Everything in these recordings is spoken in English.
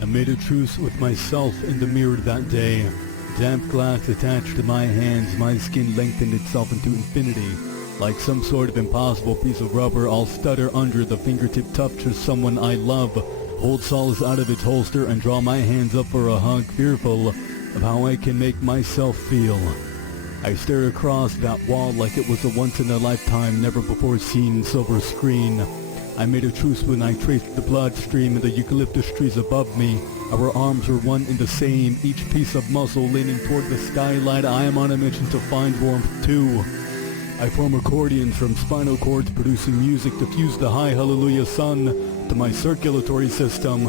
I made a truce with myself in the mirror that day. Damp glass attached to my hands, my skin lengthened itself into infinity. Like some sort of impossible piece of rubber, I'll stutter under the fingertip touch of someone I love, hold solace out of its holster and draw my hands up for a hug, fearful of how I can make myself feel. I stare across that wall like it was a once-in-a-lifetime, never-before-seen silver screen. I made a truce when I traced the bloodstream in the eucalyptus trees above me. Our arms were one and the same, each piece of muscle leaning toward the skylight. I am on a mission to find warmth too. I form accordions from spinal cords producing music to fuse the high hallelujah sun to my circulatory system.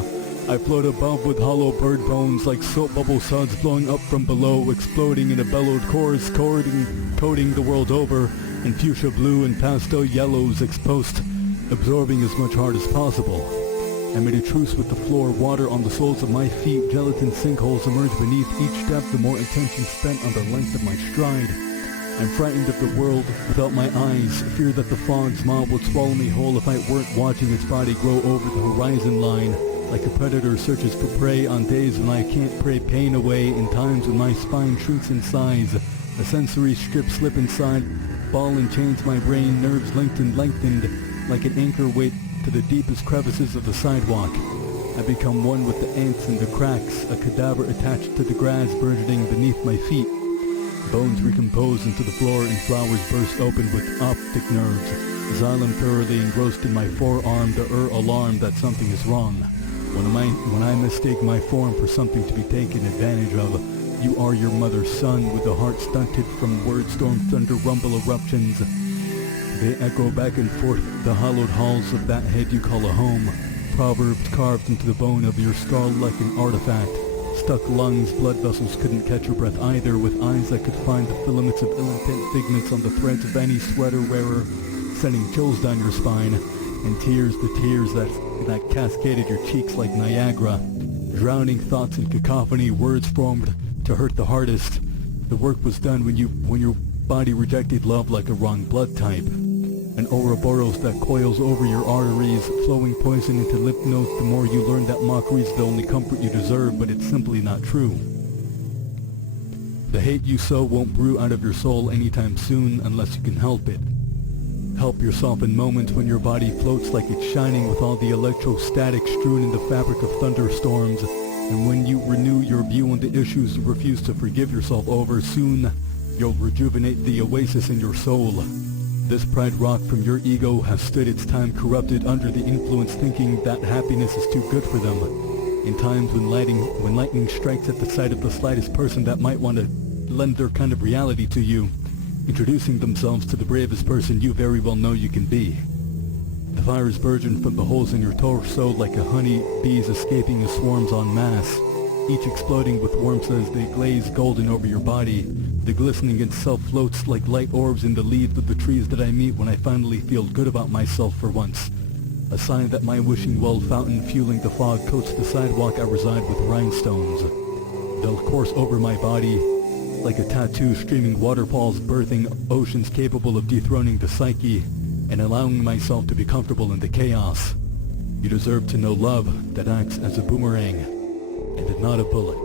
I float above with hollow bird bones like soap bubble suds blowing up from below, exploding in a bellowed chorus, coating the world over in fuchsia blue and pastel yellows, ex-poste, absorbing as much heart as possible. I made a truce with the floor, water on the soles of my feet, gelatin sinkholes emerge beneath each step, the more attention spent on the length of my stride. I'm frightened of the world without my eyes, fear that the fog's mob would swallow me whole if I weren't watching its body grow over the horizon line, like a predator searches for prey on days when I can't pray pain away, in times when my spine shrinks in size. A sensory strip slip inside, ball and chains my brain, nerves lengthened, like an anchor weight to the deepest crevices of the sidewalk. I become one with the ants and the cracks, a cadaver attached to the grass burgeoning beneath my feet. Bones recompose into the floor and flowers burst open with optic nerves. Xylem thoroughly engrossed in my forearm, the alarm that something is wrong. When I mistake my form for something to be taken advantage of, you are your mother's son with a heart stunted from word storm thunder rumble eruptions. They echo back and forth the hollowed halls of that head you call a home. Proverbs carved into the bone of your skull like an artifact. Stuck lungs, blood vessels couldn't catch your breath either, with eyes that could find the filaments of ill-intent figments on the threads of any sweater wearer, sending chills down your spine, and tears, the tears that cascaded your cheeks like Niagara. Drowning thoughts in cacophony, words formed to hurt the hardest. The work was done when your body rejected love like a wrong blood type. An Ouroboros that coils over your arteries, flowing poison into lymph nodes. The more you learn that mockery's the only comfort you deserve, but it's simply not true. The hate you sow won't brew out of your soul anytime soon unless you can help it. Help yourself in moments when your body floats like it's shining with all the electrostatic strewn in the fabric of thunderstorms, and when you renew your view on the issues you refuse to forgive yourself over, soon you'll rejuvenate the oasis in your soul. This pride rock from your ego has stood its time corrupted under the influence, thinking that happiness is too good for them. In times when lightning strikes at the sight of the slightest person that might want to lend their kind of reality to you, introducing themselves to the bravest person you very well know you can be. The fires burgeon from the holes in your torso like a honey bees escaping as swarms en masse, each exploding with warmth as they glaze golden over your body. The glistening itself floats like light orbs in the leaves of the trees that I meet when I finally feel good about myself for once. A sign that my wishing well fountain fueling the fog coats the sidewalk I reside with rhinestones. They'll course over my body like a tattoo, streaming waterfalls birthing oceans capable of dethroning the psyche and allowing myself to be comfortable in the chaos. You deserve to know love that acts as a boomerang and not a bullet.